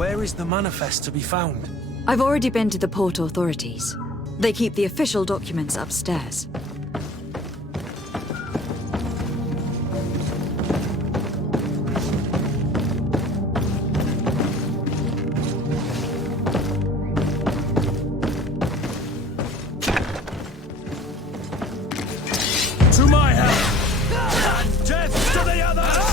Where is the manifest to be found? I've already been to the port authorities. They keep the official documents upstairs. To my help! And death to the others!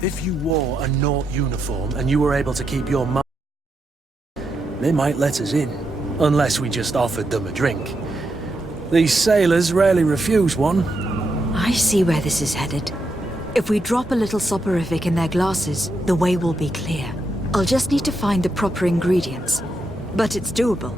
If you wore a Naut uniform and you were able to keep your mind, they might let us in, unless we just offered them a drink. These sailors rarely refuse one. I see where this is headed. If we drop a little soporific in their glasses, the way will be clear. I'll just need to find the proper ingredients. But it's doable.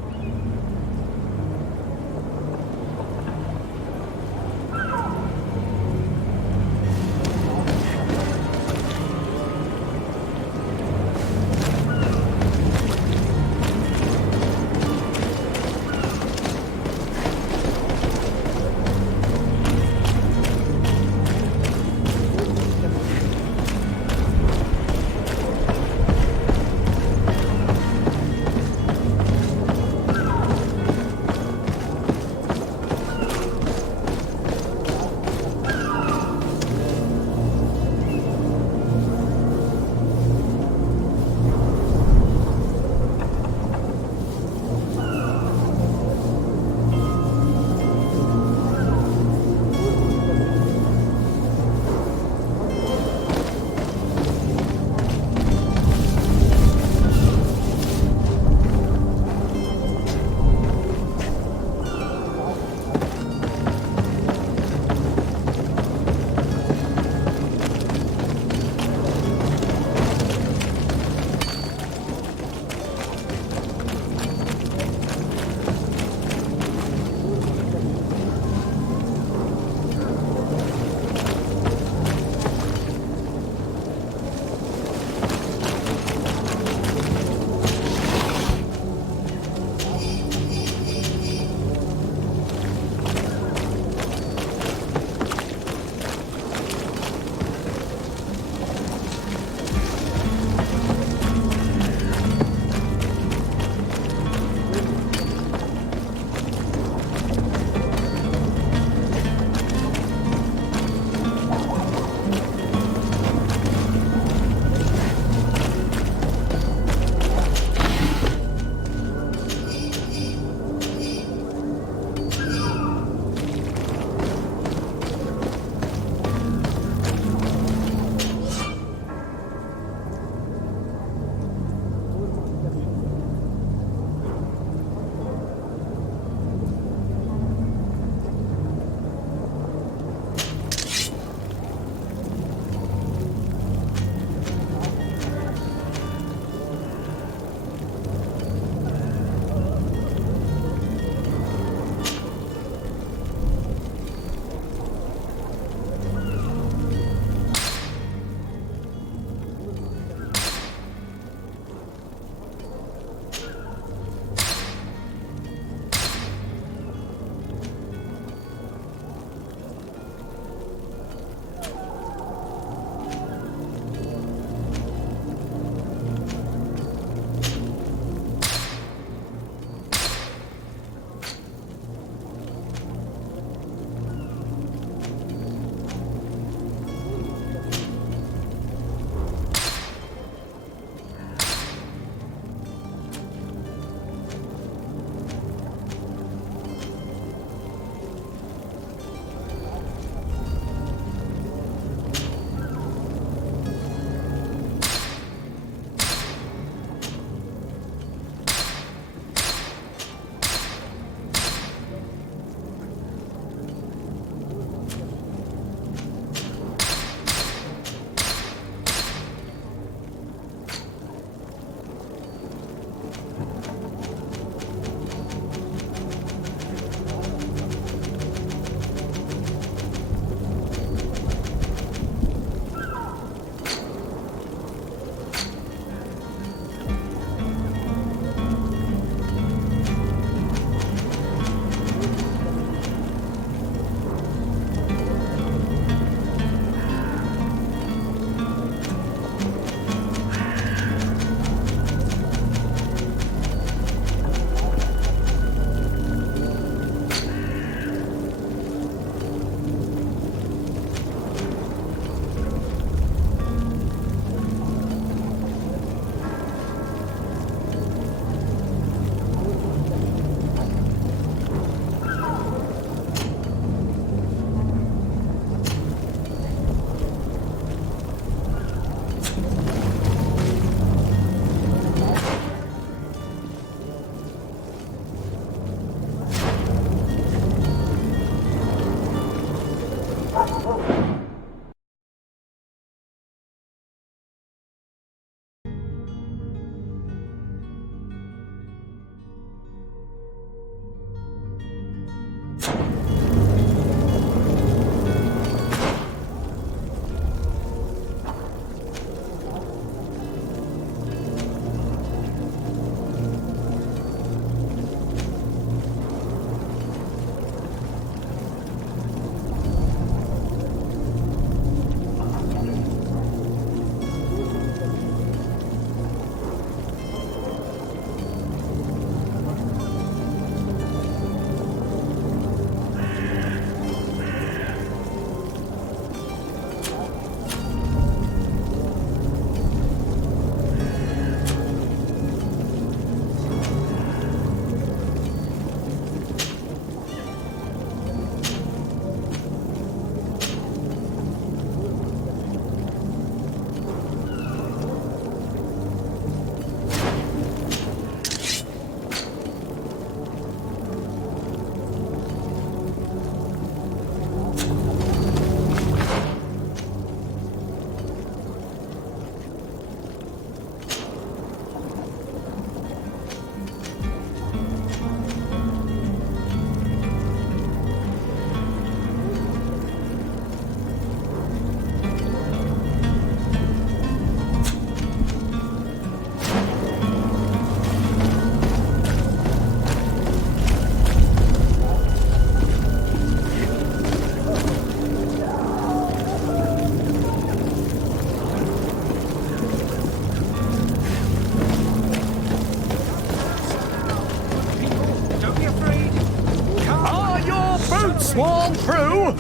who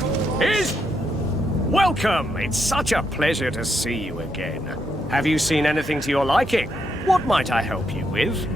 is... Welcome! It's such a pleasure to see you again. Have you seen anything to your liking? What might I help you with?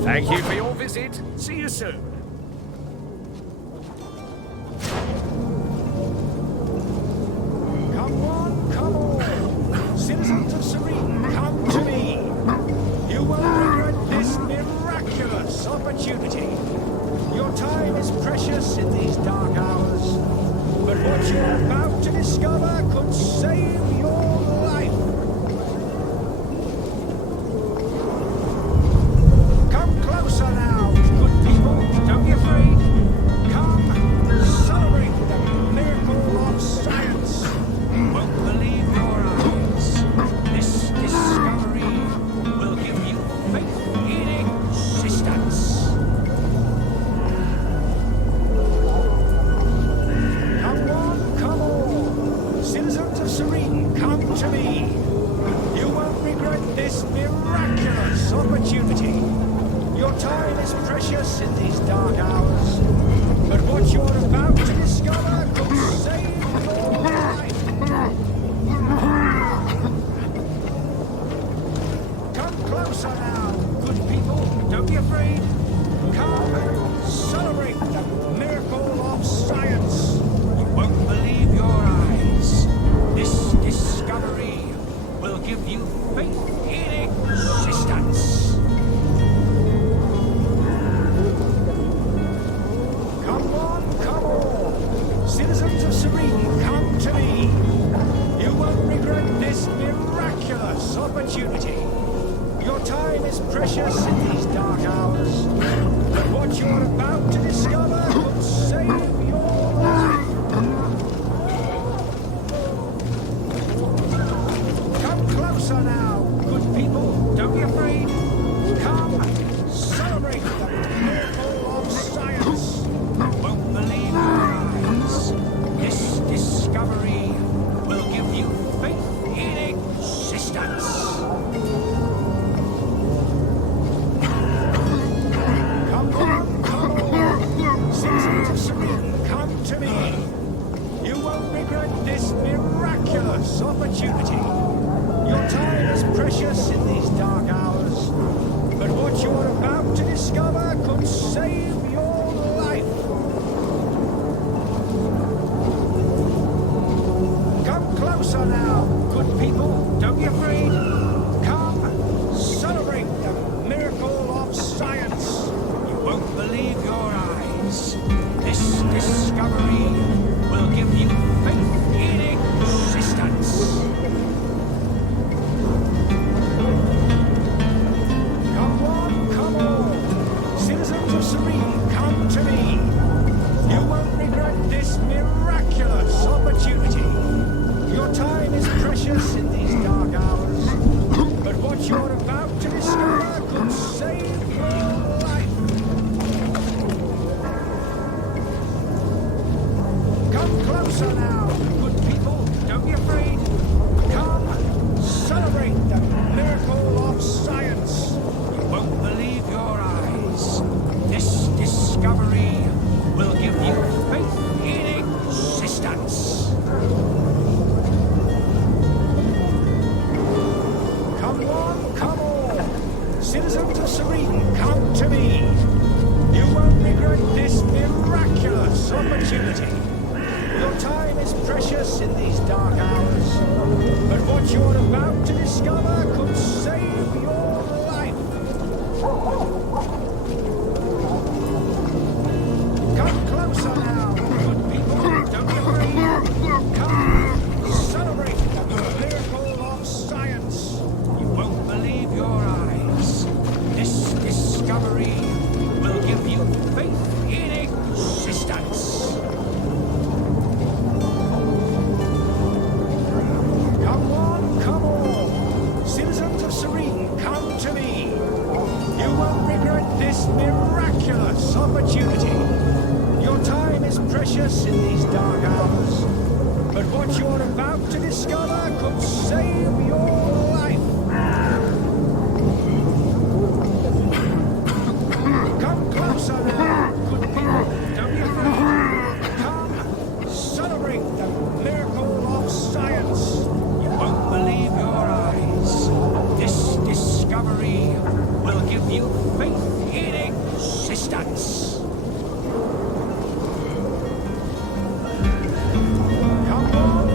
Thank you for your visit. See you soon. Come on. Citizens of Serene, come to me. You won't regret this miraculous opportunity. Your time is precious in these dark hours, but what you're about to discover could save your life. Come closer now, good people. Don't be afraid. Come, celebrate the miracle of science. Won't believe your eyes. This discovery will give you faith in existence. Come on. Citizens of Serene, come to me. You won't regret this miraculous opportunity. Your time is precious in these dark hours, but what you're about to discover could save your life. Come closer now, good people. Don't be afraid. Come, celebrate the miracle of science. You won't believe your eyes. This discovery will give you faith in existence. Come on. Citizens of Serene, come to me. You won't regret this miraculous opportunity. Your time is precious in these dark hours, but what you're about to discover could save your life. Come closer now, good people. Don't be afraid. Come, celebrate the miracle of science. Won't believe your eyes. This discovery will give you faith in existence. Come on. Citizens of Serene, come to me. You won't regret this miraculous opportunity. Your time is precious in these dark hours, but what you're about to discover could save your life. Come closer now, good people. Don't be afraid. Come, celebrate the miracle of science. You won't believe your eyes. This discovery will give you faith in existence. Come on. Citizens of Serene, come to me. You won't regret this miraculous opportunity. Your time is precious in these dark hours, but what you're about to discover could save your life. Come closer now, good people. Don't be afraid. Come, celebrate the miracle of science. You won't believe your eyes. This discovery will give you faith in existence. Come on. Citizens of Serene, come to me. You won't regret this miraculous miraculous opportunity. Your time is precious in these dark hours, but what you're about to discover could save your life. Come closer now, good people. Don't be afraid. Come, celebrate the miracle of science. You won't believe your eyes. This discovery will give you faith in existence. Come on. Citizens of Serene, come to me. You won't regret this miraculous opportunity. Your time is precious in these dark hours, but what you're about to discover could save your life. Come closer now, good people. Don't be afraid. Come, celebrate the miracle of science. You won't believe your eyes. This discovery will give you faith in existence. Come on.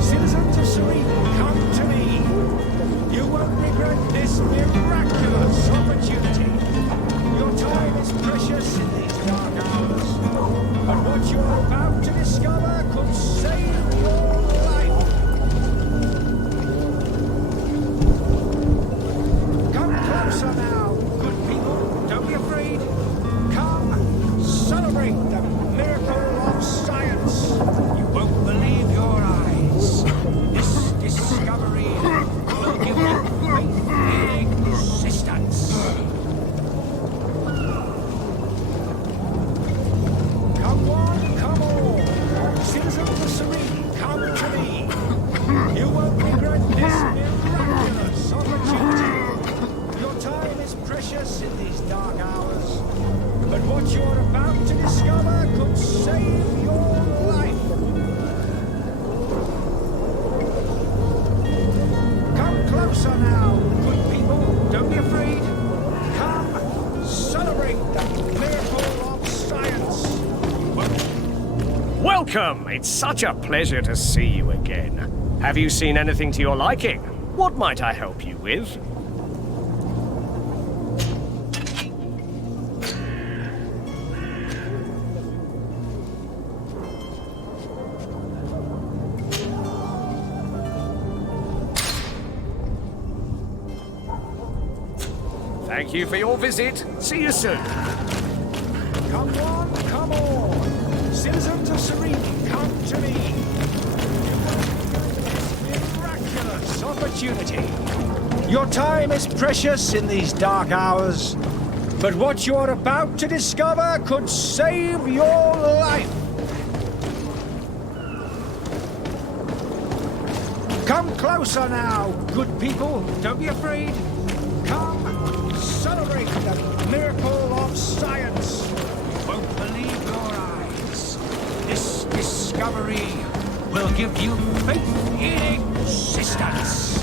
Citizens of Serene, come to me. You won't regret this miraculous opportunity. Your time is precious in these dark hours, but what you're about to discover could save your life. Come closer now, good people. Don't be afraid. Come, celebrate the miracle of science. You won't believe your eyes. This discovery will give you faith in existence. Come on. Citizens of Serene, come to me. You won't regret this miraculous opportunity. Your time is precious in these dark hours, but what you're about to discover could save your life. Come closer now, good people. Don't be afraid. Come, celebrate the miracle of science. Welcome! It's such a pleasure to see you again. Have you seen anything to your liking? What might I help you with? Thank you for your visit. See you soon. Come on. Citizens of Serene, come to me. You won't regret this miraculous opportunity. Your time is precious in these dark hours, but what you're about to discover could save your life. Come closer now, good people. Don't be afraid. Come, celebrate the miracle of science. You won't believe your eyes. This discovery will give you faith in existence.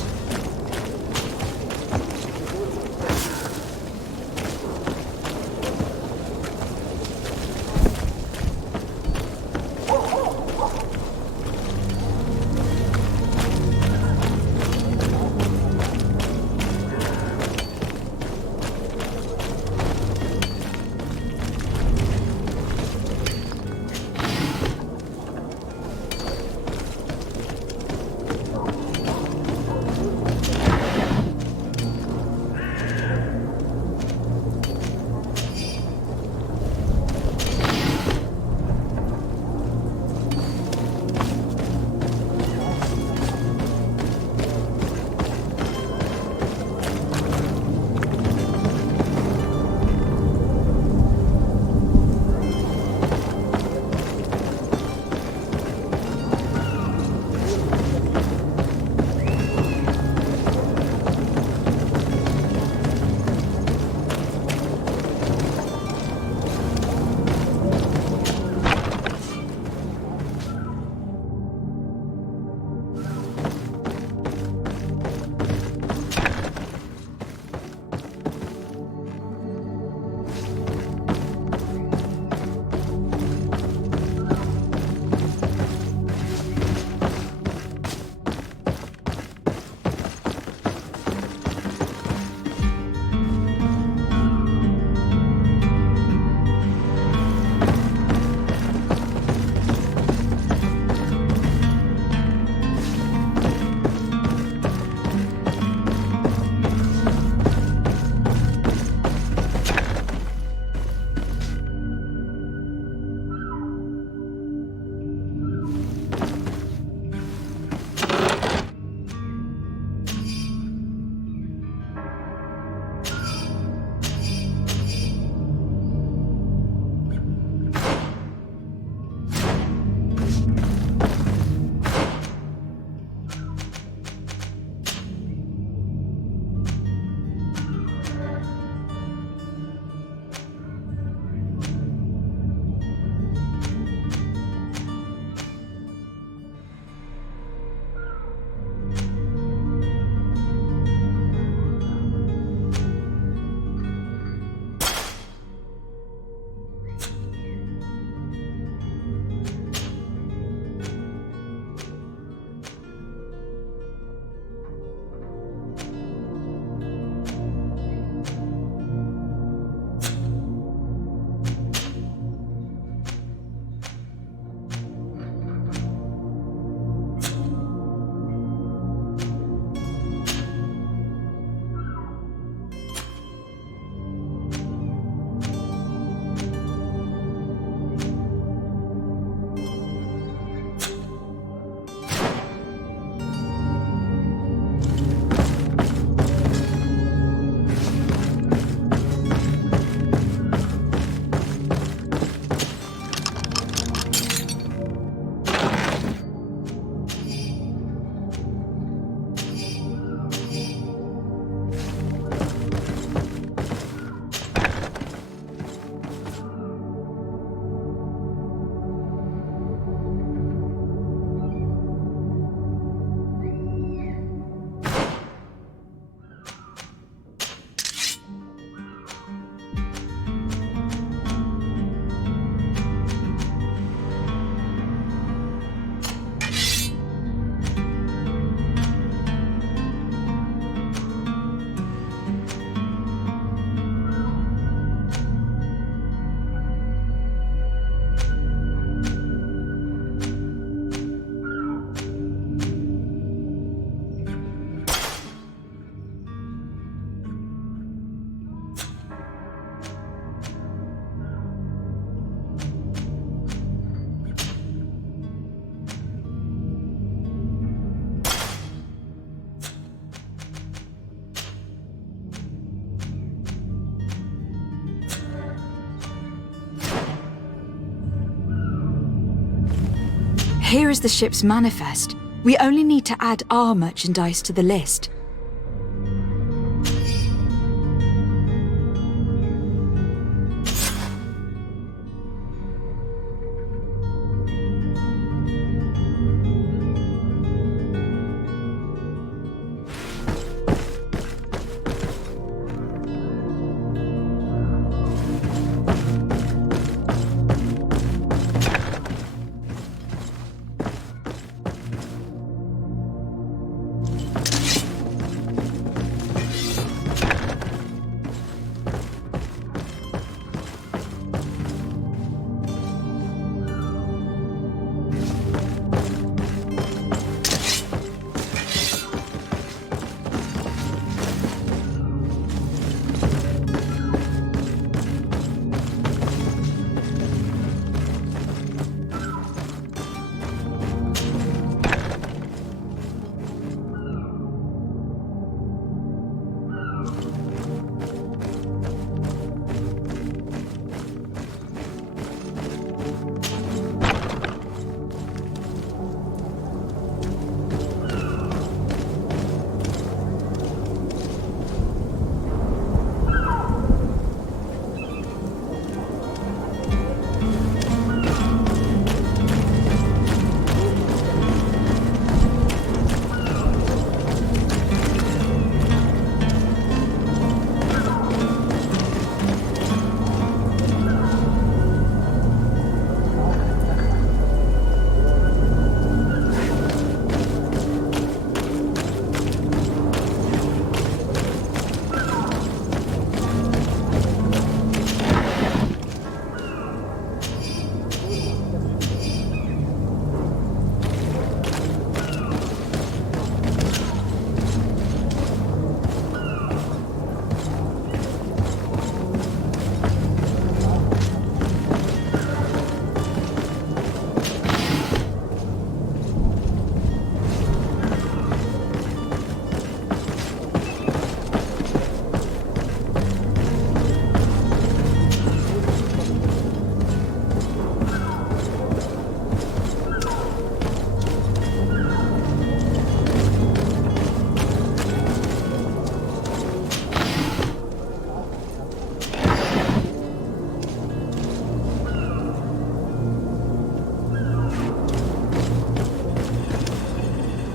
Here is the ship's manifest. We only need to add our merchandise to the list.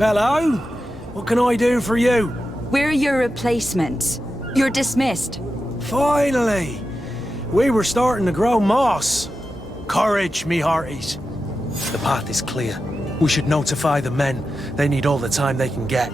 Hello? What can I do for you? We're your replacements. You're dismissed. Finally! We were starting to grow moss. Courage, me hearties. The path is clear. We should notify the men. They need all the time they can get.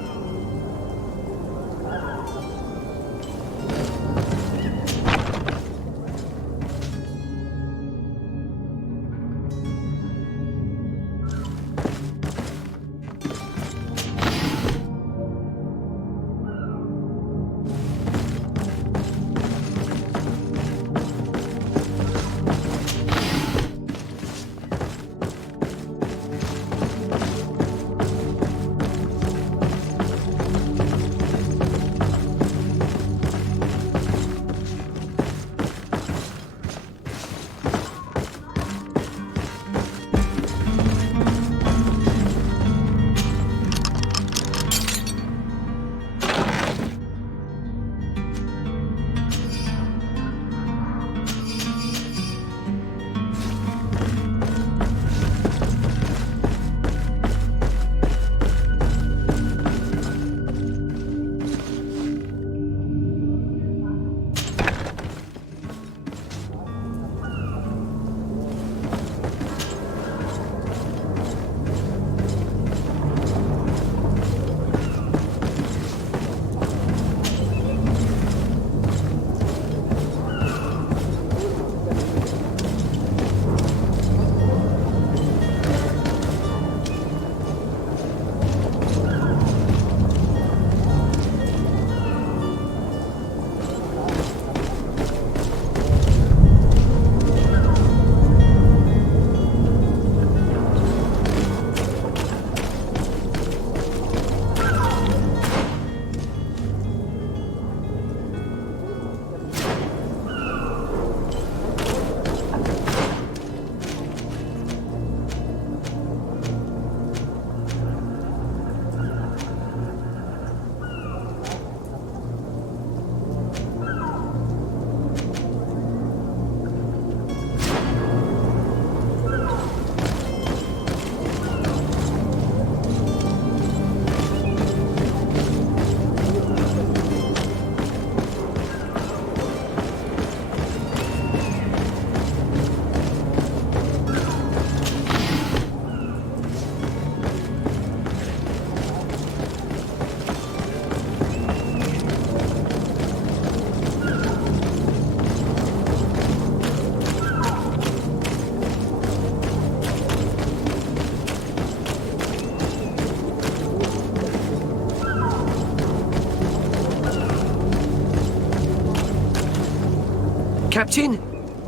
Captain,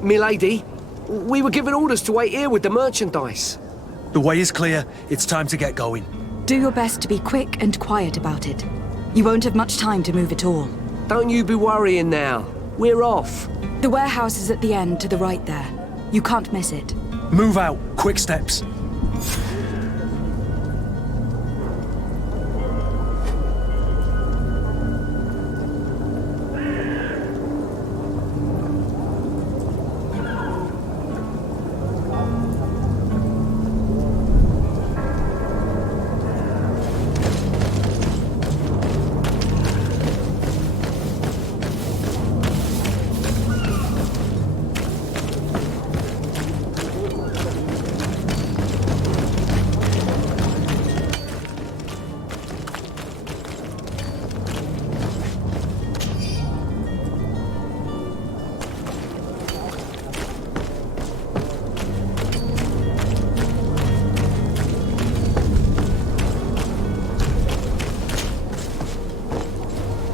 milady, we were given orders to wait here with the merchandise. The way is clear. It's time to get going. Do your best to be quick and quiet about it. You won't have much time to move at all. Don't you be worrying now. We're off. The warehouse is at the end to the right there. You can't miss it. Move out. Quick steps.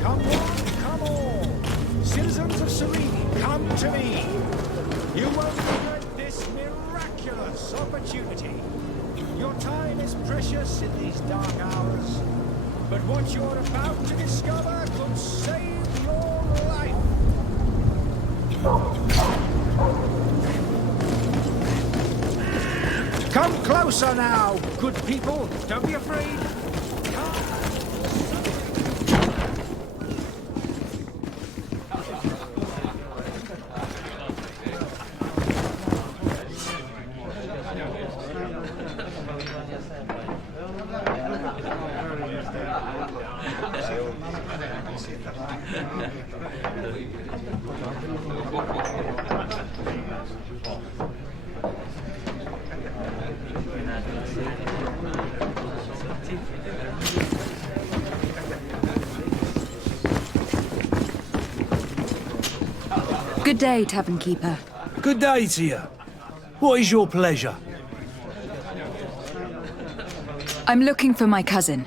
Come all. Citizens of Serene, come to me. You won't regret this miraculous opportunity. Your time is precious in these dark hours, but what you're about to discover could save your life. Come closer now, good people. Don't be afraid. Good day, Tavern Keeper. Good day to you. What is your pleasure? I'm looking for my cousin.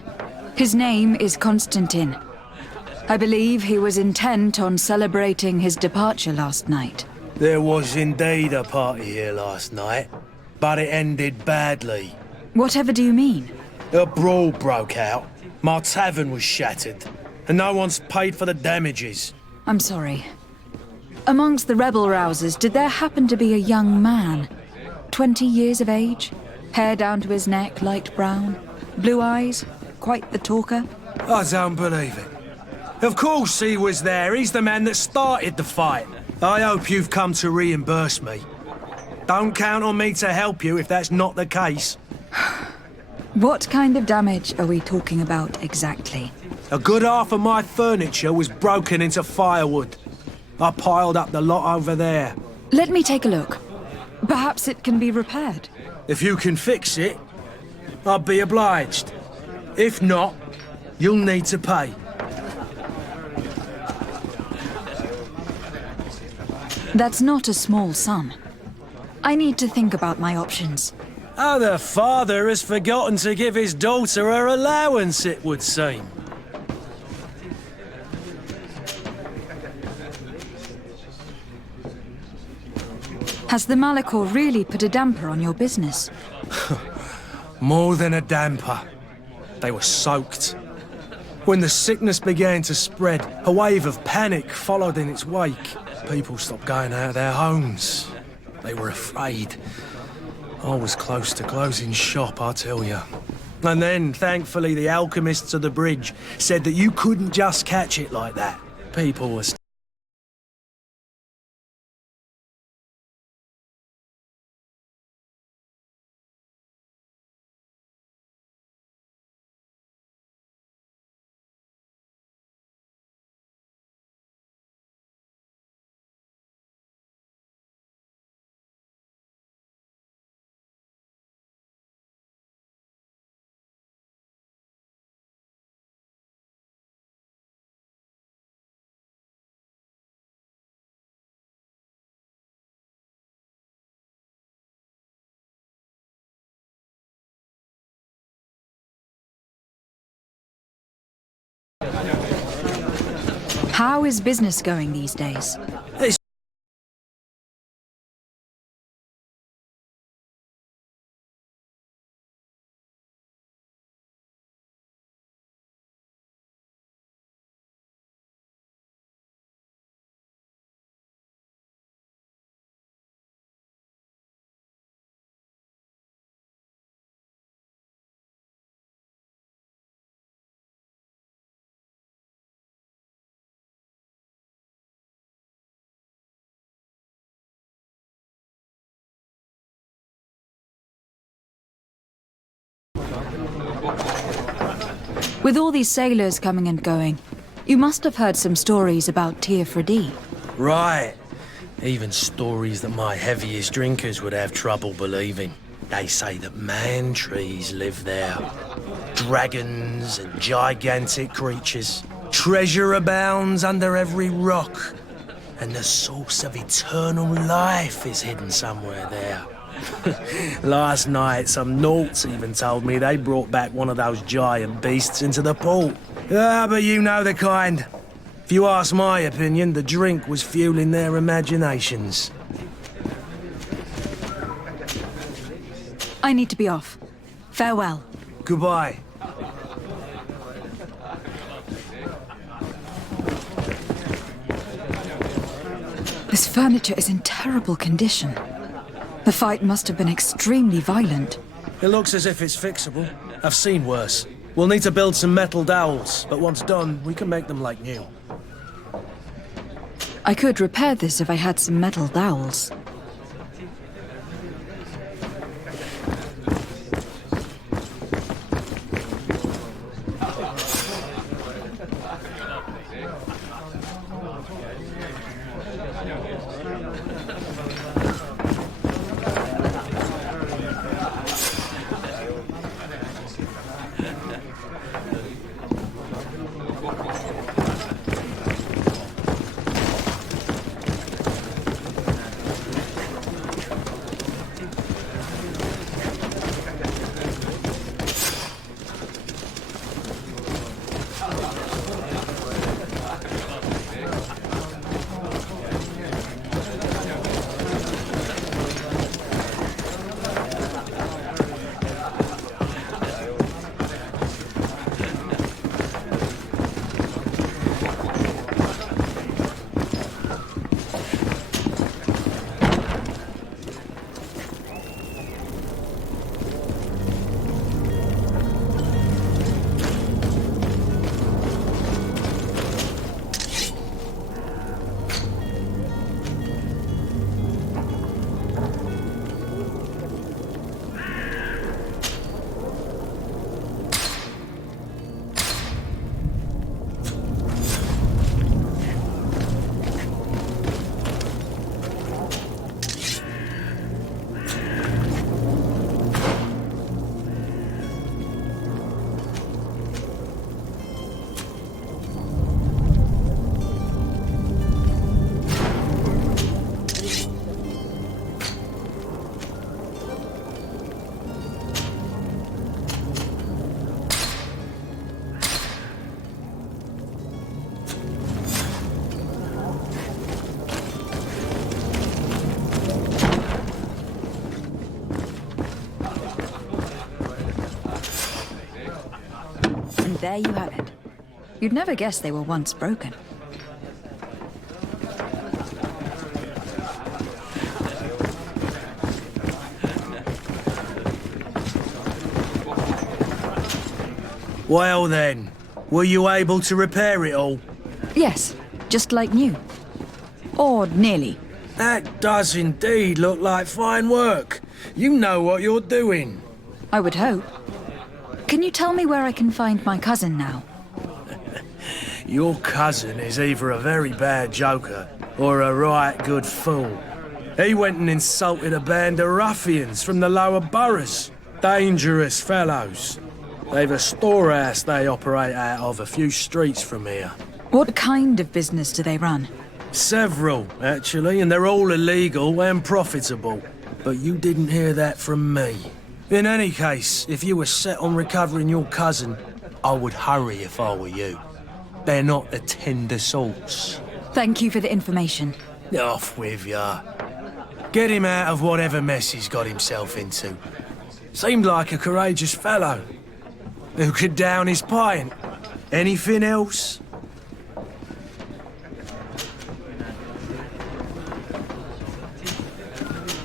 His name is Constantine. I believe he was intent on celebrating his departure last night. There was indeed a party here last night, but it ended badly. Whatever do you mean? A brawl broke out. My tavern was shattered, and no one's paid for the damages. I'm sorry. Amongst the rebel rousers, did there happen to be a young man? 20 years of age? Hair down to his neck, light brown? Blue eyes? Quite the talker? I don't believe it. Of course he was there. He's the man that started the fight. I hope you've come to reimburse me. Don't count on me to help you if that's not the case. What kind of damage are we talking about exactly? A good half of my furniture was broken into firewood. I piled up the lot over there. Let me take a look. Perhaps it can be repaired. If you can fix it, I'll be obliged. If not, you'll need to pay. That's not a small sum. I need to think about my options. Oh, the father has forgotten to give his daughter her allowance, it would seem. Has the Malachor really put a damper on your business? More than a damper. They were soaked. When the sickness began to spread, a wave of panic followed in its wake. People stopped going out of their homes. They were afraid. I was close to closing shop, I tell you. And then, thankfully, the alchemists of the bridge said that you couldn't just catch it like that. People were How is business going these days? With all these sailors coming and going, you must have heard some stories about Tir Freddy. Right. Even stories that my heaviest drinkers would have trouble believing. They say that man-trees live there. Dragons and gigantic creatures. Treasure abounds under every rock. And the source of eternal life is hidden somewhere there. Last night, some Nauts even told me they brought back one of those giant beasts into the port. Ah, but you know the kind. If you ask my opinion, the drink was fueling their imaginations. I need to be off. Farewell. Goodbye. This furniture is in terrible condition. The fight must have been extremely violent. It looks as if it's fixable. I've seen worse. We'll need to build some metal dowels, but once done, we can make them like new. I could repair this if I had some metal dowels. There you have it. You'd never guess they were once broken. Well then, were you able to repair it all? Yes, just like new. Or nearly. That does indeed look like fine work. You know what you're doing. I would hope. Can you tell me where I can find my cousin now? Your cousin is either a very bad joker or a right good fool. He went and insulted a band of ruffians from the lower boroughs. Dangerous fellows. They've a storehouse they operate out of a few streets from here. What kind of business do they run? Several, actually, and they're all illegal and profitable. But you didn't hear that from me. In any case, if you were set on recovering your cousin, I would hurry if I were you. They're not the tender sorts. Thank you for the information. Off with ya. Get him out of whatever mess he's got himself into. Seemed like a courageous fellow. Who could down his pint? Anything else?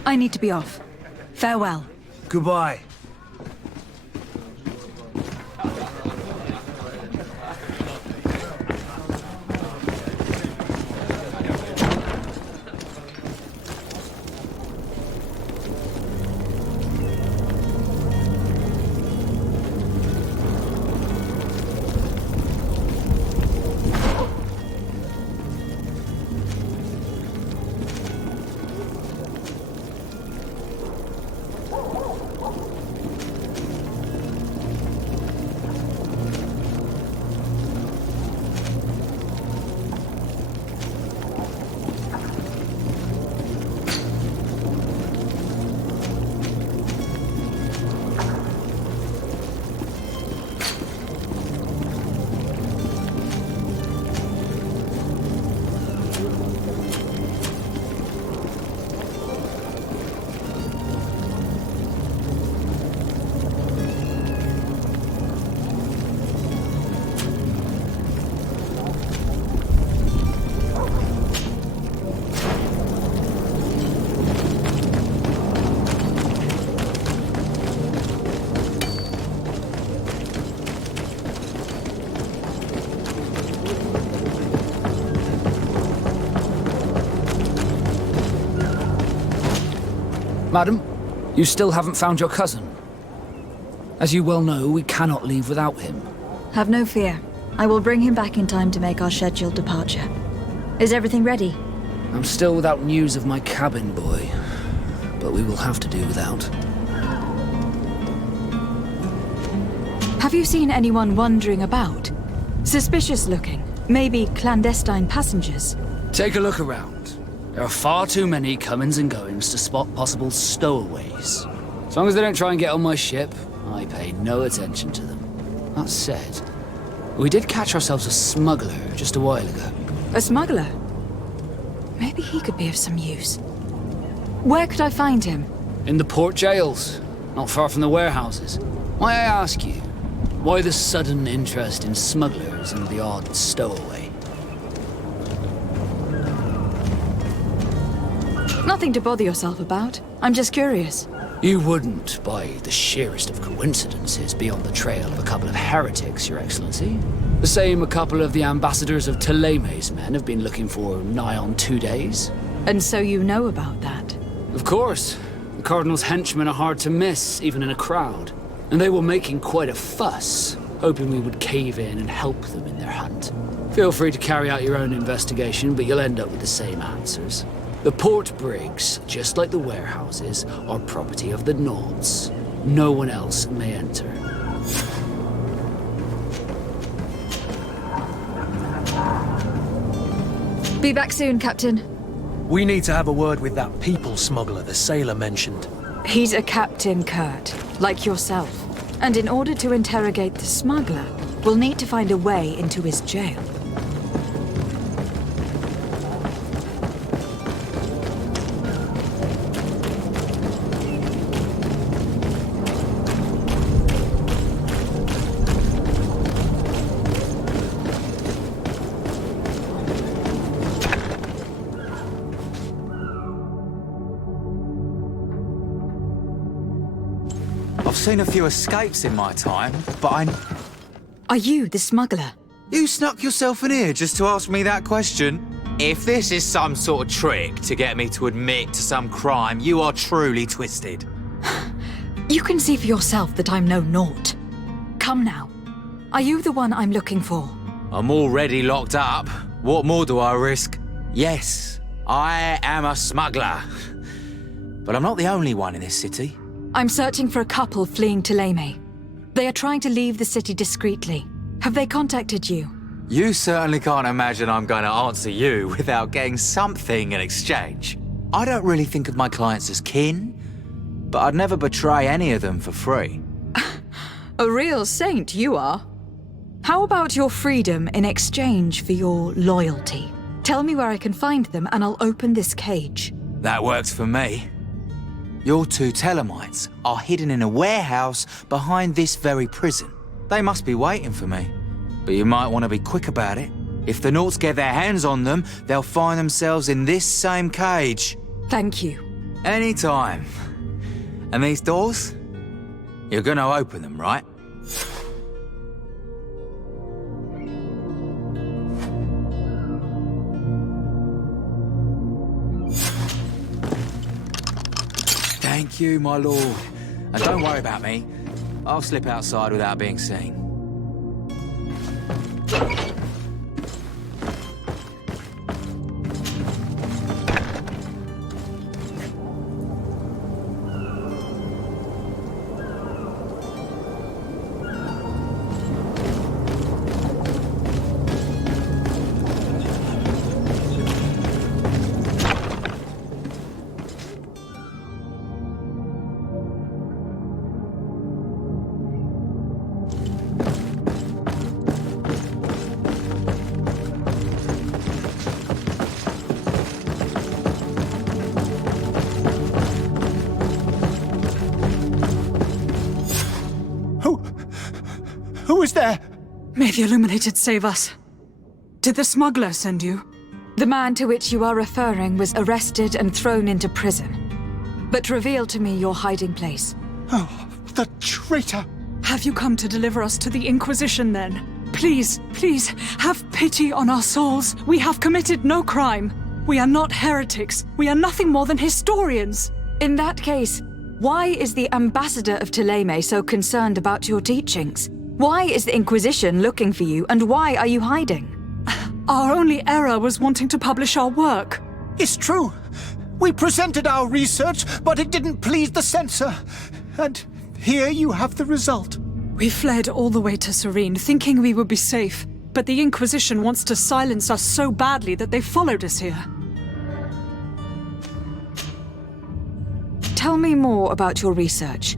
I need to be off. Farewell. Goodbye. Madam, you still haven't found your cousin. As you well know, we cannot leave without him. Have no fear. I will bring him back in time to make our scheduled departure. Is everything ready? I'm still without news of my cabin boy, but we will have to do without. Have you seen anyone wandering about? Suspicious looking. Maybe clandestine passengers. Take a look around. There are far too many comings and goings to spot possible stowaways. As long as they don't try and get on my ship, I pay no attention to them. That said, we did catch ourselves a smuggler just a while ago. A smuggler? Maybe he could be of some use. Where could I find him? In the port jails, not far from the warehouses. May I ask you, why the sudden interest in smugglers and the odd stowaway? Nothing to bother yourself about. I'm just curious. You wouldn't, by the sheerest of coincidences, be on the trail of a couple of heretics, Your Excellency. The same a couple of the ambassadors of Ptolemy's men have been looking for nigh on 2 days. And so you know about that? Of course. The Cardinal's henchmen are hard to miss, even in a crowd. And they were making quite a fuss, hoping we would cave in and help them in their hunt. Feel free to carry out your own investigation, but you'll end up with the same answers. The port brigs, just like the warehouses, are property of the Nauts. No one else may enter. Be back soon, Captain. We need to have a word with that people smuggler the sailor mentioned. He's a Captain Kurt, like yourself. And in order to interrogate the smuggler, we'll need to find a way into his jail. I've seen a few escapes in my time, but Are you the smuggler? You snuck yourself in here just to ask me that question? If this is some sort of trick to get me to admit to some crime, you are truly twisted. You can see for yourself that I'm no naught. Come now. Are you the one I'm looking for? I'm already locked up. What more do I risk? Yes, I am a smuggler. But I'm not the only one in this city. I'm searching for a couple fleeing Ptolemy. They are trying to leave the city discreetly. Have they contacted you? You certainly can't imagine I'm going to answer you without getting something in exchange. I don't really think of my clients as kin, but I'd never betray any of them for free. A real saint you are. How about your freedom in exchange for your loyalty? Tell me where I can find them and I'll open this cage. That works for me. Your two Telemites are hidden in a warehouse behind this very prison. They must be waiting for me. But you might want to be quick about it. If the Nauts get their hands on them, they'll find themselves in this same cage. Thank you. Anytime. And these doors? You're gonna open them, right? Thank you, my lord. And don't worry about me. I'll slip outside without being seen. Who is there? May the Illuminated save us. Did the smuggler send you? The man to which you are referring was arrested and thrown into prison. But reveal to me your hiding place. Oh, the traitor! Have you come to deliver us to the Inquisition, then? Please, please, have pity on our souls. We have committed no crime. We are not heretics. We are nothing more than historians. In that case, why is the ambassador of Thélème so concerned about your teachings? Why is the Inquisition looking for you, and why are you hiding? Our only error was wanting to publish our work. It's true. We presented our research, but it didn't please the censor. And here you have the result. We fled all the way to Serene, thinking we would be safe. But the Inquisition wants to silence us so badly that they followed us here. Tell me more about your research.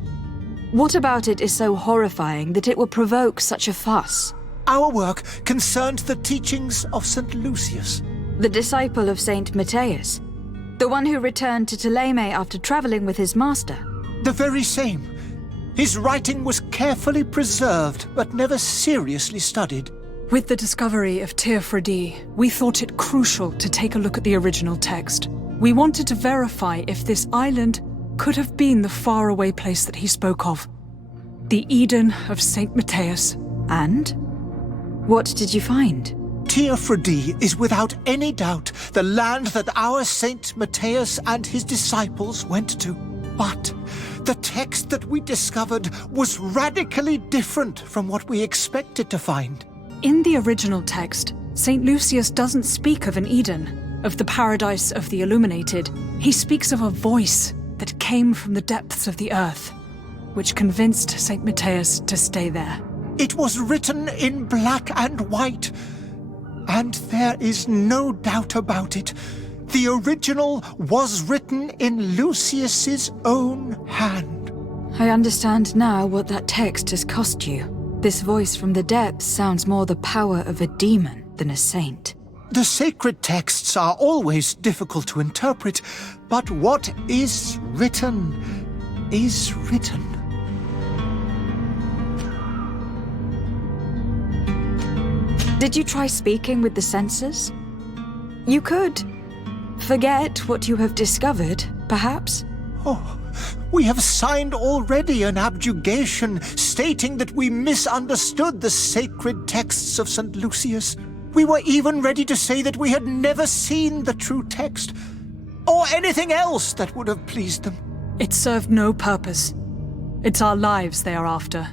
What about it is so horrifying that it will provoke such a fuss? Our work concerned the teachings of St. Lucius. The disciple of Saint Matthias? The one who returned to Thélème after traveling with his master? The very same. His writing was carefully preserved, but never seriously studied. With the discovery of Teofredi, we thought it crucial to take a look at the original text. We wanted to verify if this island could have been the faraway place that he spoke of. The Eden of Saint Matthias. And? What did you find? Teofredi is without any doubt the land that our Saint Matthias and his disciples went to. But the text that we discovered was radically different from what we expected to find. In the original text, St. Lucius doesn't speak of an Eden, of the paradise of the illuminated. He speaks of a voice that came from the depths of the earth, which convinced St. Matthias to stay there. It was written in black and white, and there is no doubt about it. The original was written in Lucius's own hand. I understand now what that text has cost you. This voice from the depths sounds more the power of a demon than a saint. The sacred texts are always difficult to interpret, but what is written is written. Did you try speaking with the censors? You could. Forget what you have discovered, perhaps? Oh, we have signed already an abjugation stating that we misunderstood the sacred texts of St. Lucius. We were even ready to say that we had never seen the true text, or anything else that would have pleased them. It served no purpose. It's our lives they are after.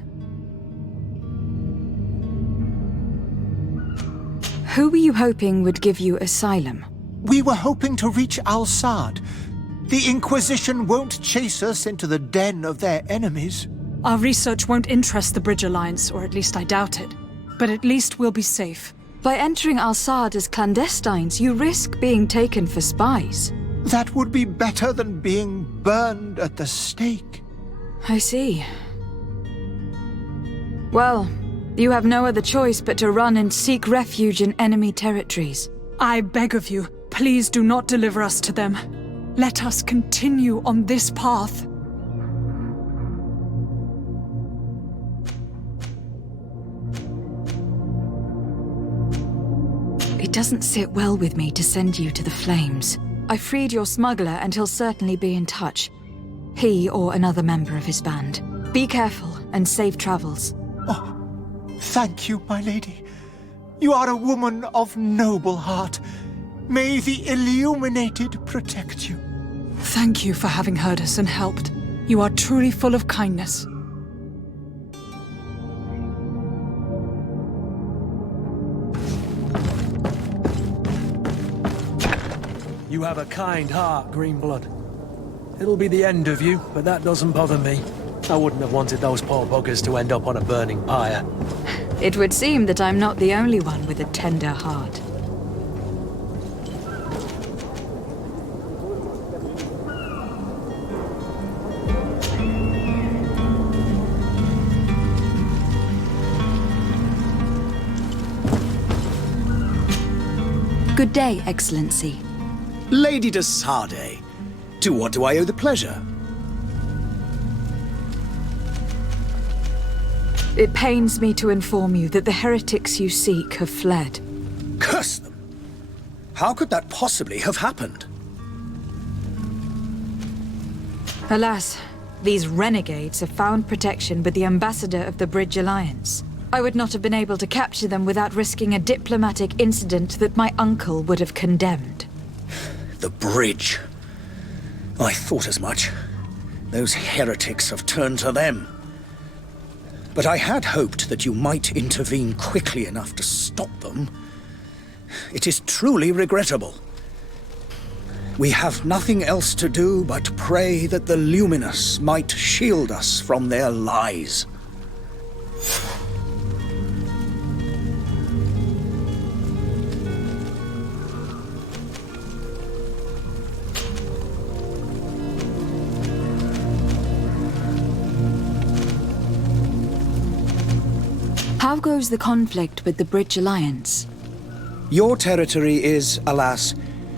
Who were you hoping would give you asylum? We were hoping to reach Al-Sad. The Inquisition won't chase us into the den of their enemies. Our research won't interest the Bridge Alliance, or at least I doubt it. But at least we'll be safe. By entering Al-Sad as clandestines, you risk being taken for spies. That would be better than being burned at the stake. I see. Well, you have no other choice but to run and seek refuge in enemy territories. I beg of you, please do not deliver us to them. Let us continue on this path. It doesn't sit well with me to send you to the flames. I freed your smuggler and he'll certainly be in touch. He or another member of his band. Be careful and safe travels. Oh, thank you, my lady. You are a woman of noble heart. May the illuminated protect you. Thank you for having heard us and helped. You are truly full of kindness. You have a kind heart, Greenblood. It'll be the end of you, but that doesn't bother me. I wouldn't have wanted those poor buggers to end up on a burning pyre. It would seem that I'm not the only one with a tender heart. Good day, Excellency. Lady de Sade, to what do I owe the pleasure? It pains me to inform you that the heretics you seek have fled. Curse them! How could that possibly have happened? Alas, these renegades have found protection with the ambassador of the Bridge Alliance. I would not have been able to capture them without risking a diplomatic incident that my uncle would have condemned. The bridge. I thought as much. Those heretics have turned to them. But I had hoped that you might intervene quickly enough to stop them. It is truly regrettable. We have nothing else to do but pray that the Luminous might shield us from their lies. How goes the conflict with the Bridge Alliance? Your territory is, alas,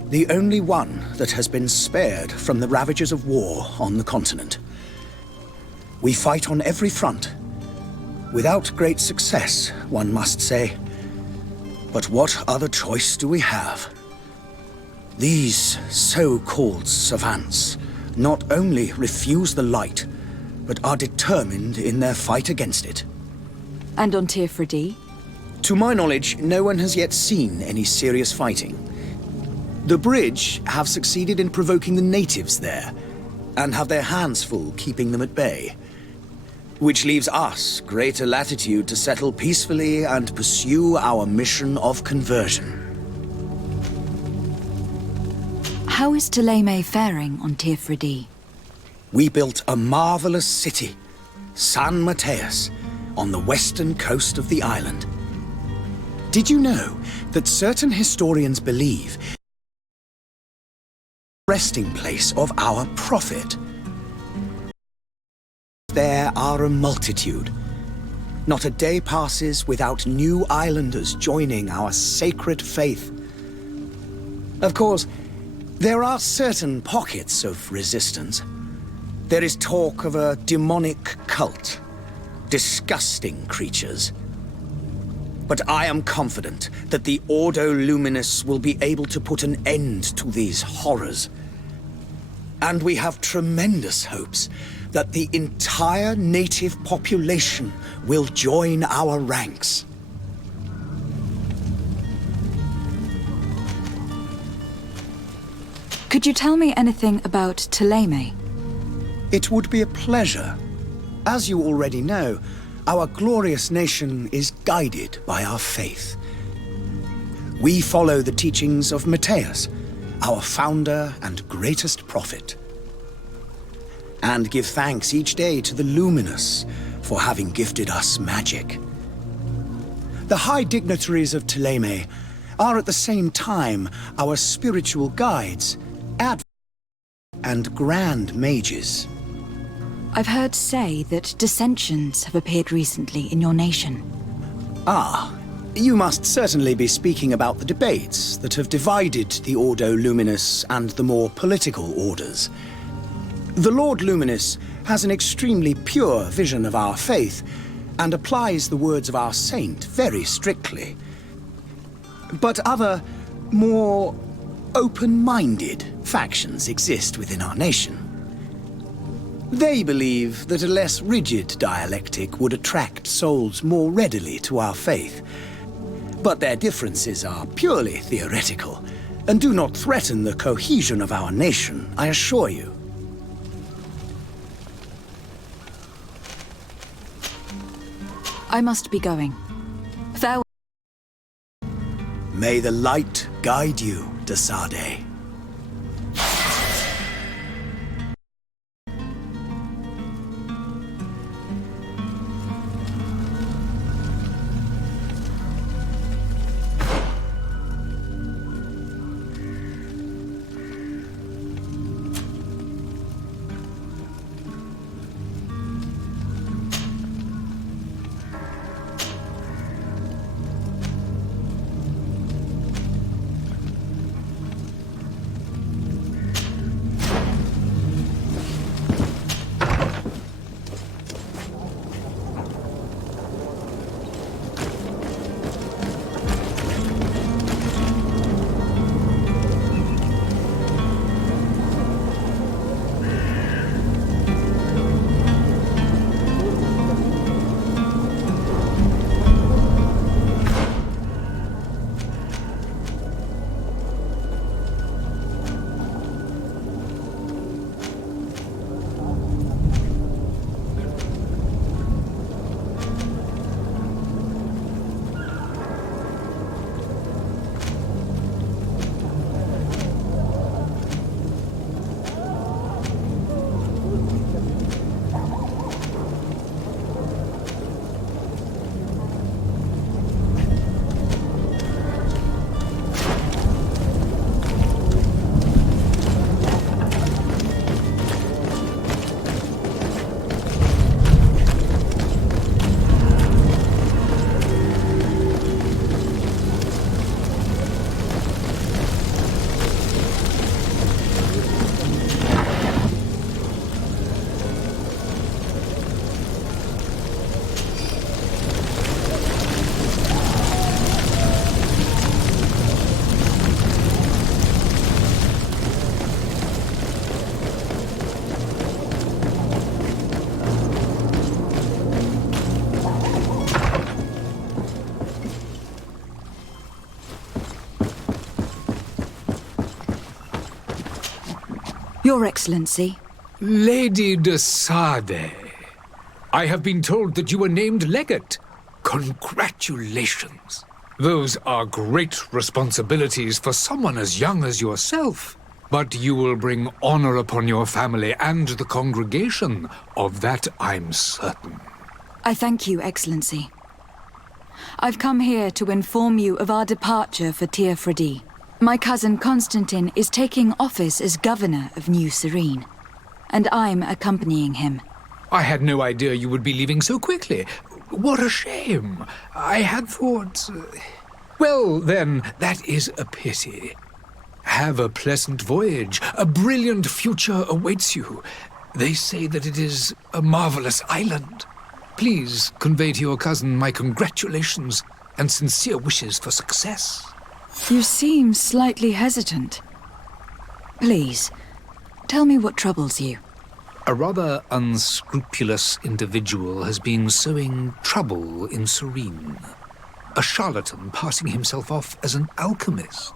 the only one that has been spared from the ravages of war on the continent. We fight on every front. Without great success, one must say. But what other choice do we have? These so-called savants not only refuse the light, but are determined in their fight against it. And on Tirfredi? To my knowledge, no one has yet seen any serious fighting. The Bridge have succeeded in provoking the natives there, and have their hands full keeping them at bay. Which leaves us greater latitude to settle peacefully and pursue our mission of conversion. How is Ptolemy faring on Tirfredi? We built a marvelous city, San Mateus, on the western coast of the island. Did you know that certain historians believe the resting place of our prophet? There are a multitude. Not a day passes without new islanders joining our sacred faith. Of course, there are certain pockets of resistance. There is talk of a demonic cult. Disgusting creatures. But I am confident that the Ordo Luminous will be able to put an end to these horrors. And we have tremendous hopes that the entire native population will join our ranks. Could you tell me anything about Ptolemy? It would be a pleasure. As you already know, our glorious nation is guided by our faith. We follow the teachings of Mateus, our founder and greatest prophet, and give thanks each day to the Luminous for having gifted us magic. The high dignitaries of Ptolemy are at the same time our spiritual guides, advocates, and grand mages. I've heard say that dissensions have appeared recently in your nation. Ah, you must certainly be speaking about the debates that have divided the Ordo Luminous and the more political orders. The Lord Luminous has an extremely pure vision of our faith and applies the words of our saint very strictly. But other, more open-minded factions exist within our nation. They believe that a less rigid dialectic would attract souls more readily to our faith. But their differences are purely theoretical and do not threaten the cohesion of our nation, I assure you. I must be going. Farewell. May the light guide you, Desade. Your Excellency. Lady de Sade, I have been told that you were named legate. Congratulations. Those are great responsibilities for someone as young as yourself. But you will bring honor upon your family and the congregation. Of that I'm certain. I thank you, Excellency. I've come here to inform you of our departure for Teofredi. My cousin Constantine is taking office as governor of New Serene, and I'm accompanying him. I had no idea you would be leaving so quickly. What a shame. I had thought... Well, then, that is a pity. Have a pleasant voyage. A brilliant future awaits you. They say that it is a marvelous island. Please convey to your cousin my congratulations and sincere wishes for success. You seem slightly hesitant. Please, tell me what troubles you. A rather unscrupulous individual has been sowing trouble in Serene. A charlatan passing himself off as an alchemist.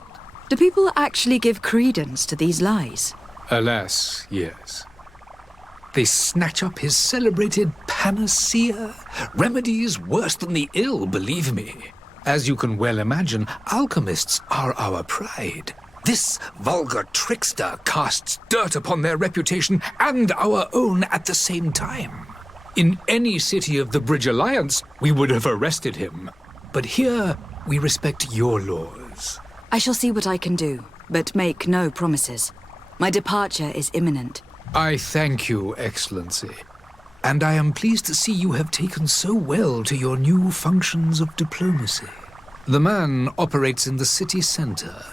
Do people actually give credence to these lies? Alas, yes. They snatch up his celebrated panacea. Remedies worse than the ill, believe me. As you can well imagine, alchemists are our pride. This vulgar trickster casts dirt upon their reputation and our own at the same time. In any city of the Bridge Alliance, we would have arrested him. But here, we respect your laws. I shall see what I can do, but make no promises. My departure is imminent. I thank you, Excellency. And I am pleased to see you have taken so well to your new functions of diplomacy. The man operates in the city center.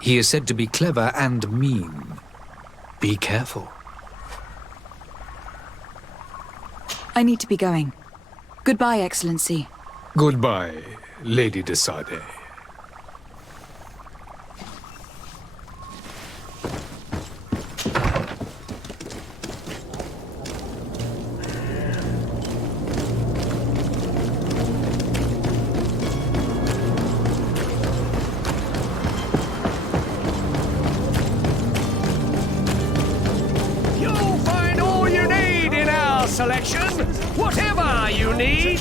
He is said to be clever and mean. Be careful. I need to be going. Goodbye, Excellency. Goodbye, Lady de Sade. You'll find all you need in our selection, whatever you need.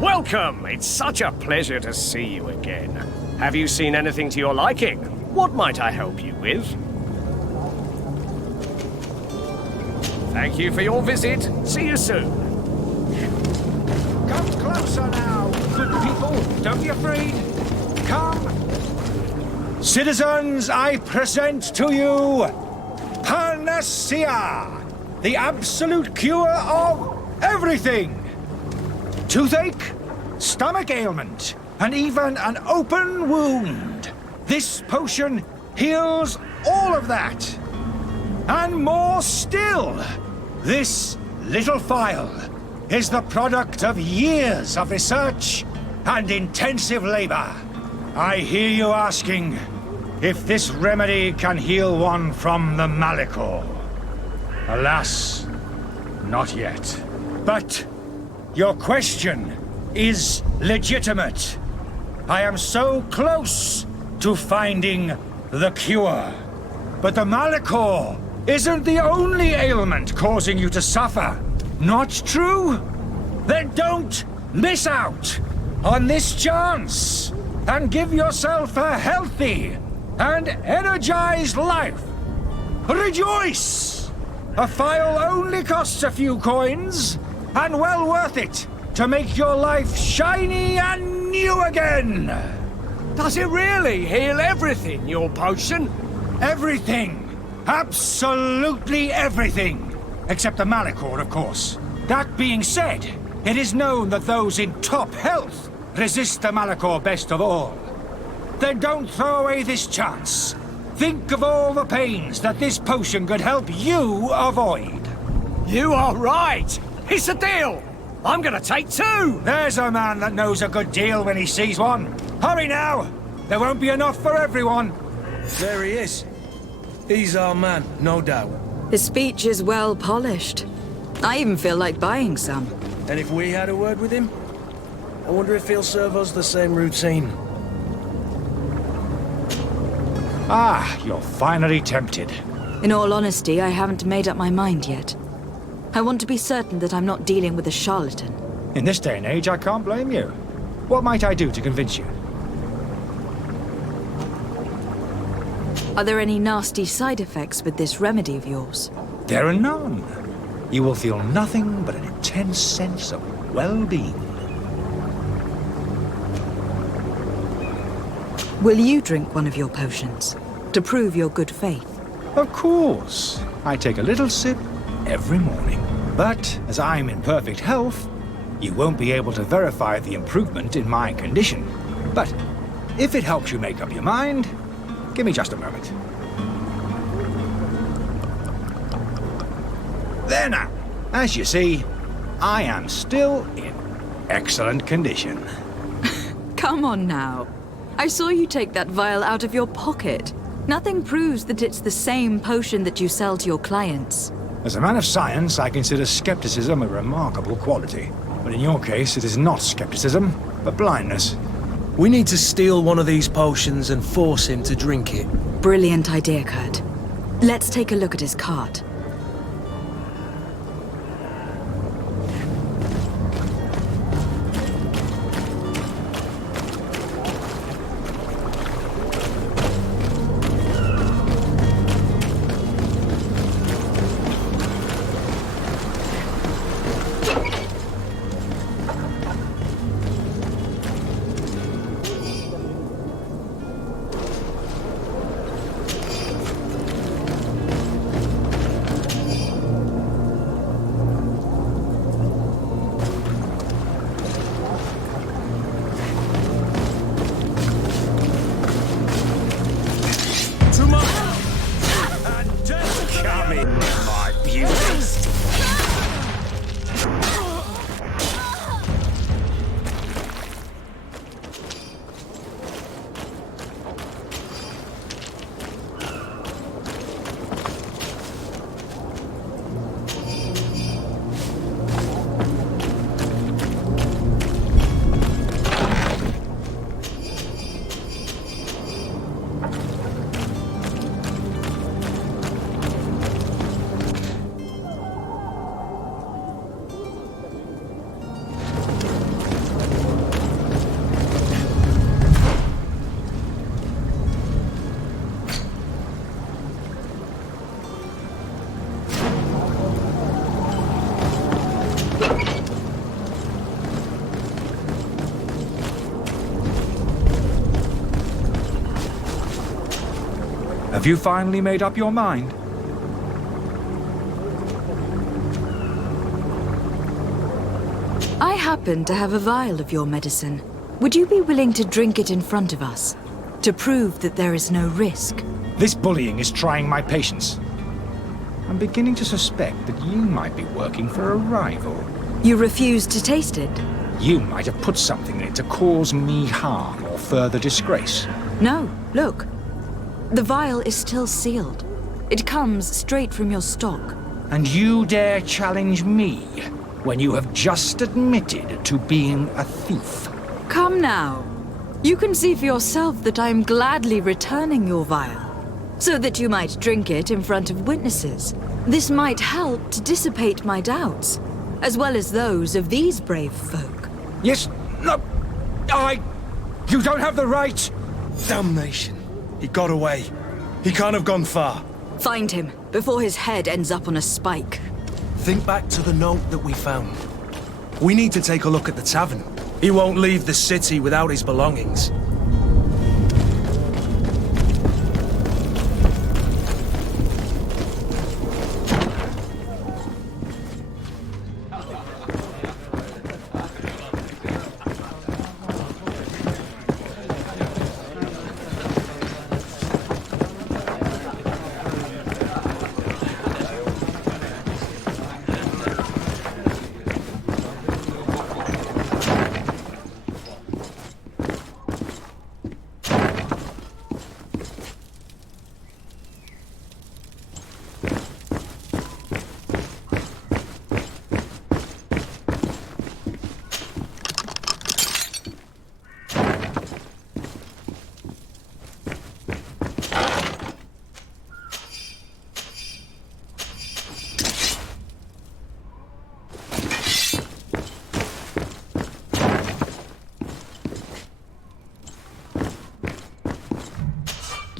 Welcome! It's such a pleasure to see you again. Have you seen anything to your liking? What might I help you with? Thank you for your visit. See you soon. Come closer now, good people. Don't be afraid. Come. Citizens, I present to you Panacea, the absolute cure of everything. Toothache, stomach ailment, and even an open wound. This potion heals all of that. And more still. This little phial is the product of years of research and intensive labor. I hear you asking if this remedy can heal one from the Malachor. Alas, not yet. But your question is legitimate. I am so close to finding the cure. But the Malachor isn't the only ailment causing you to suffer. Not true? Then don't miss out on this chance and give yourself a healthy and energized life. Rejoice! A phial only costs a few coins, and well worth it to make your life shiny and new again. Does it really heal everything, your potion? Everything. Absolutely everything. Except the Malachor, of course. That being said, it is known that those in top health resist the Malachor best of all. Then don't throw away this chance. Think of all the pains that this potion could help you avoid. You are right. It's a deal. I'm gonna take two. There's a man that knows a good deal when he sees one. Hurry now. There won't be enough for everyone. There he is. He's our man, no doubt. His speech is well polished. I even feel like buying some. And if we had a word with him, I wonder if he'll serve us the same routine. Ah, you're finally tempted. In all honesty, I haven't made up my mind yet. I want to be certain that I'm not dealing with a charlatan. In this day and age, I can't blame you. What might I do to convince you? Are there any nasty side effects with this remedy of yours? There are none. You will feel nothing but an intense sense of well-being. Will you drink one of your potions to prove your good faith? Of course. I take a little sip every morning. But as I'm in perfect health, you won't be able to verify the improvement in my condition. But if it helps you make up your mind, give me just a moment. There now. As you see, I am still in excellent condition. Come on now. I saw you take that vial out of your pocket. Nothing proves that it's the same potion that you sell to your clients. As a man of science, I consider skepticism a remarkable quality. But in your case, it is not skepticism, but blindness. We need to steal one of these potions and force him to drink it. Brilliant idea, Kurt. Let's take a look at his cart. Have you finally made up your mind? I happen to have a vial of your medicine. Would you be willing to drink it in front of us? To prove that there is no risk? This bullying is trying my patience. I'm beginning to suspect that you might be working for a rival. You refuse to taste it? You might have put something in it to cause me harm or further disgrace. No, look. The vial is still sealed. It comes straight from your stock. And you dare challenge me when you have just admitted to being a thief? Come now. You can see for yourself that I am gladly returning your vial, so that you might drink it in front of witnesses. This might help to dissipate my doubts, as well as those of these brave folk. Yes, no, you don't have the right. Damnation. He got away. He can't have gone far. Find him, before his head ends up on a spike. Think back to the note that we found. We need to take a look at the tavern. He won't leave the city without his belongings.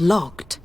Locked.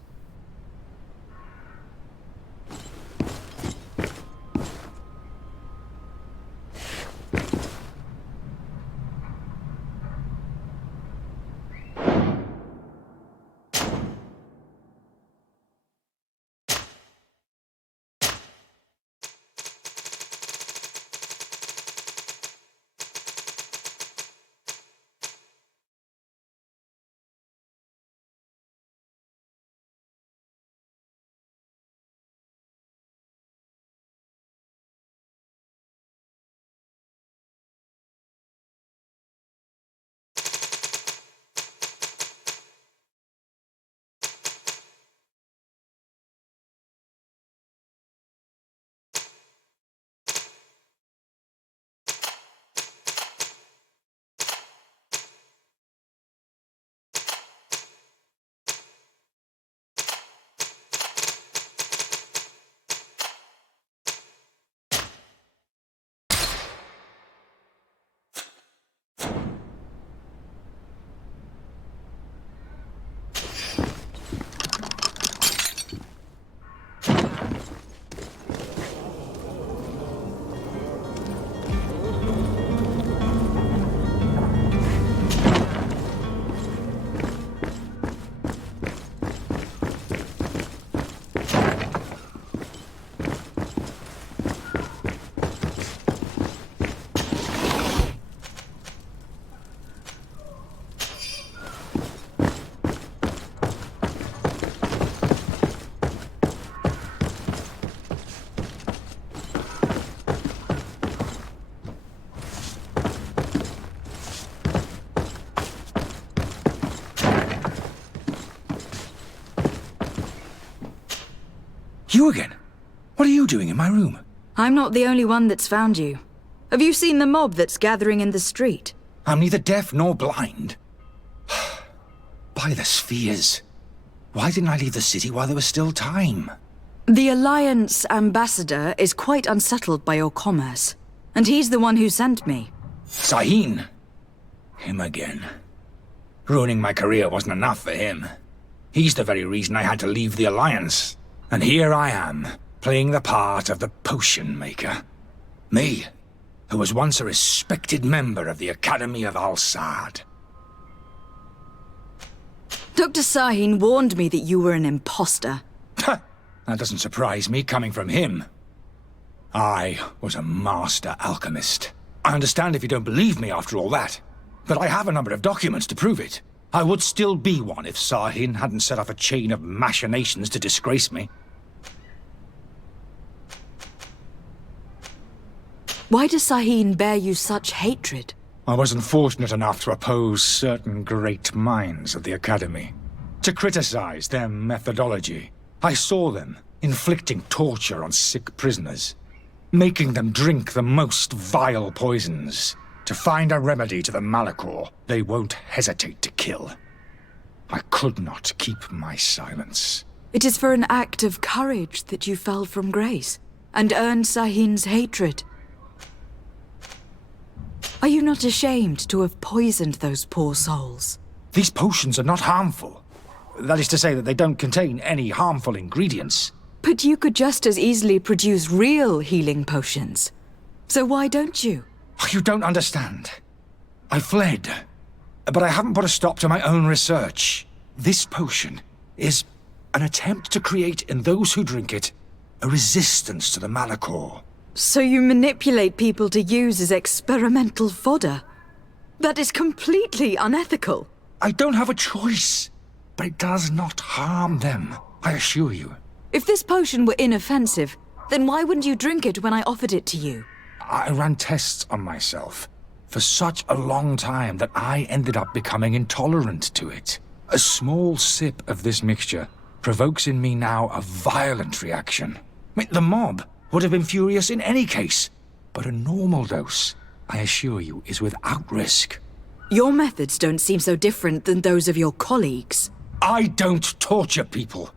You again? What are you doing in my room? I'm not the only one that's found you. Have you seen the mob that's gathering in the street? I'm neither deaf nor blind. By the spheres. Why didn't I leave the city while there was still time? The Alliance ambassador is quite unsettled by your commerce, and he's the one who sent me. Sahin. Him again. Ruining my career wasn't enough for him. He's the very reason I had to leave the Alliance. And here I am, playing the part of the potion maker. Me, who was once a respected member of the Academy of Al-Sad. Dr. Sahin warned me that you were an imposter. That doesn't surprise me, coming from him. I was a master alchemist. I understand if you don't believe me after all that, but I have a number of documents to prove it. I would still be one if Sahin hadn't set off a chain of machinations to disgrace me. Why does Sahin bear you such hatred? I wasn't fortunate enough to oppose certain great minds of the Academy. To criticize their methodology. I saw them inflicting torture on sick prisoners, making them drink the most vile poisons. To find a remedy to the Malachor they won't hesitate to kill. I could not keep my silence. It is for an act of courage that you fell from grace, and earned Sahin's hatred. Are you not ashamed to have poisoned those poor souls? These potions are not harmful. That is to say that they don't contain any harmful ingredients. But you could just as easily produce real healing potions. So why don't you? You don't understand. I fled, but I haven't put a stop to my own research. This potion is an attempt to create in those who drink it a resistance to the Malachor. So you manipulate people to use as experimental fodder? That is completely unethical. I don't have a choice, but it does not harm them, I assure you. If this potion were inoffensive, then why wouldn't you drink it when I offered it to you? I ran tests on myself for such a long time that I ended up becoming intolerant to it. A small sip of this mixture provokes in me now a violent reaction. The mob would have been furious in any case, but a normal dose, I assure you, is without risk. Your methods don't seem so different than those of your colleagues. I don't torture people.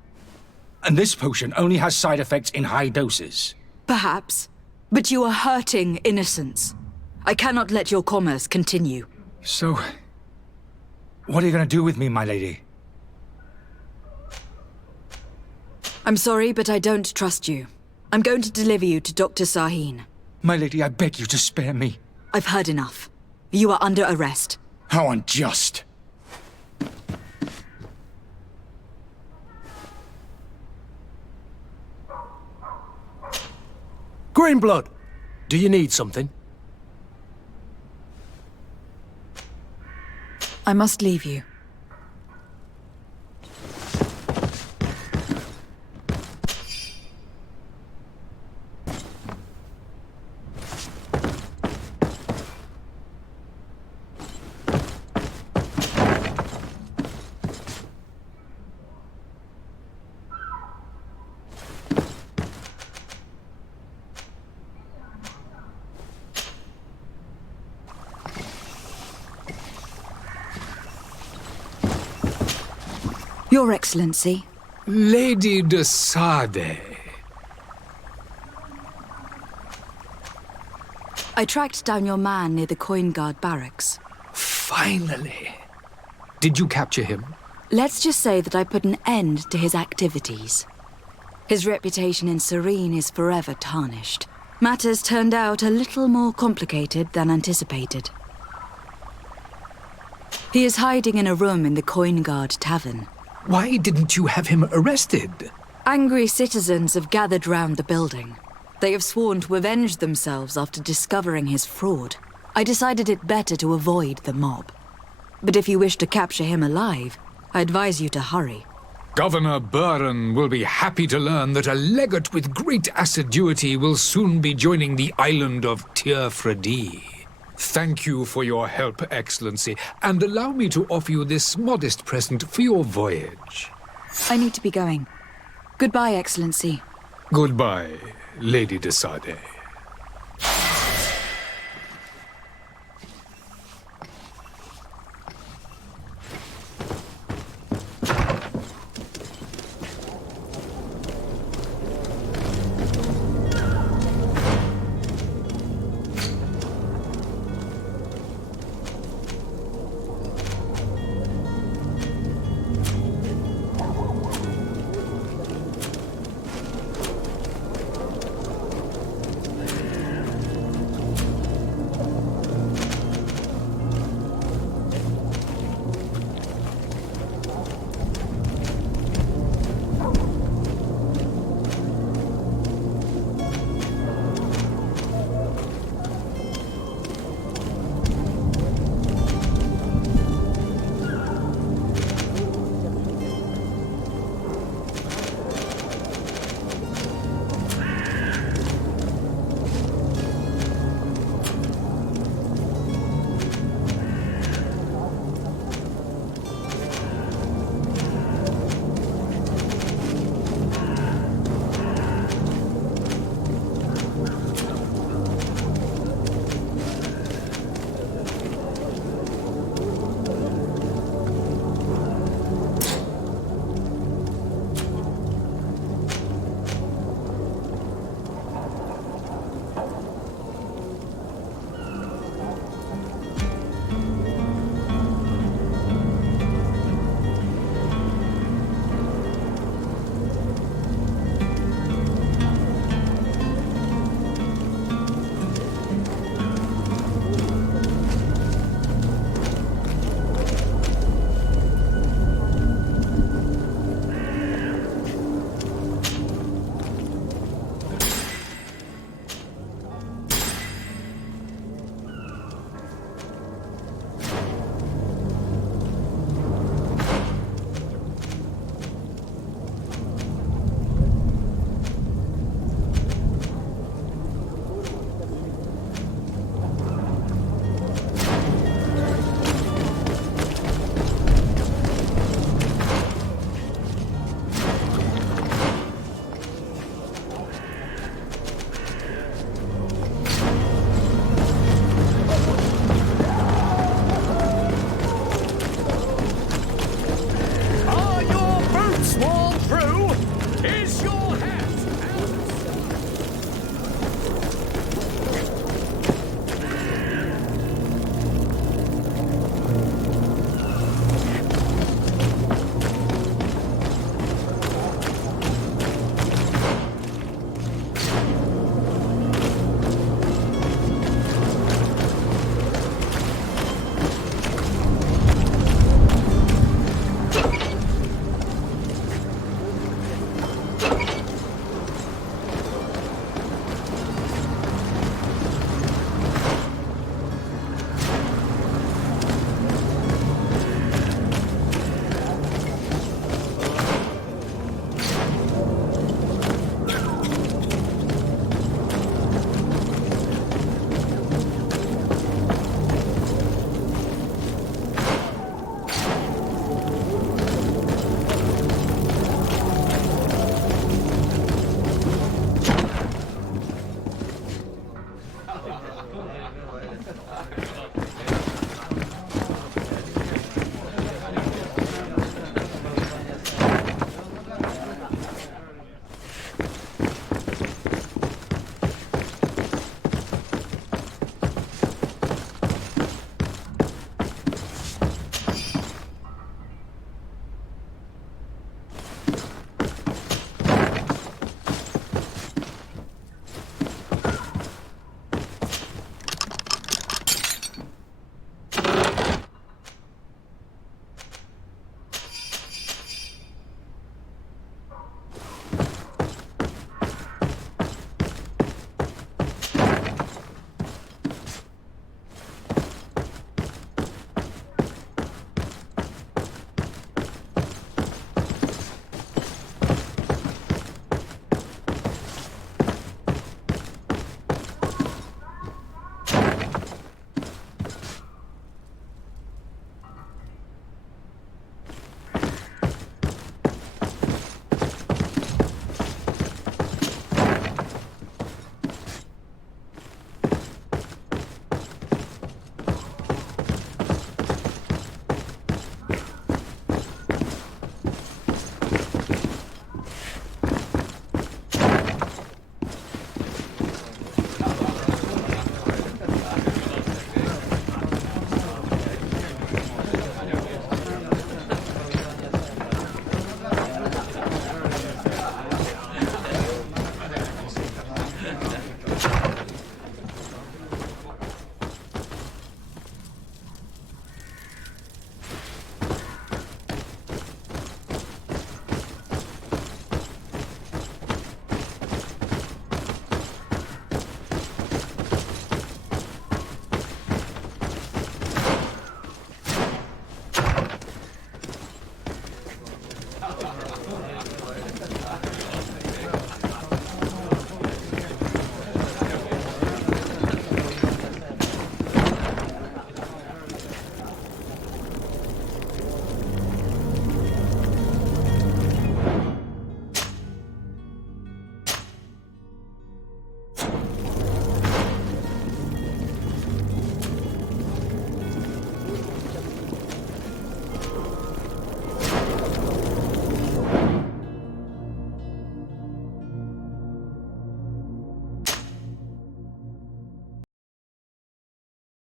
And this potion only has side effects in high doses. Perhaps. But you are hurting innocents. I cannot let your commerce continue. So, what are you going to do with me, my lady? I'm sorry, but I don't trust you. I'm going to deliver you to Dr. Sahin. My lady, I beg you to spare me. I've heard enough. You are under arrest. How unjust. Greenblood, do you need something? I must leave you. Your Excellency. Lady de Sade. I tracked down your man near the Coin Guard barracks. Finally. Did you capture him? Let's just say that I put an end to his activities. His reputation in Serene is forever tarnished. Matters turned out a little more complicated than anticipated. He is hiding in a room in the Coin Guard tavern. Why didn't you have him arrested? Angry citizens have gathered round the building. They have sworn to avenge themselves after discovering his fraud. I decided it better to avoid the mob. But if you wish to capture him alive, I advise you to hurry. Governor Buren will be happy to learn that a legate with great assiduity will soon be joining the island of Tearfredi. Thank you for your help, Excellency, and allow me to offer you this modest present for your voyage. I need to be going. Goodbye, Excellency. Goodbye, Lady de Sade.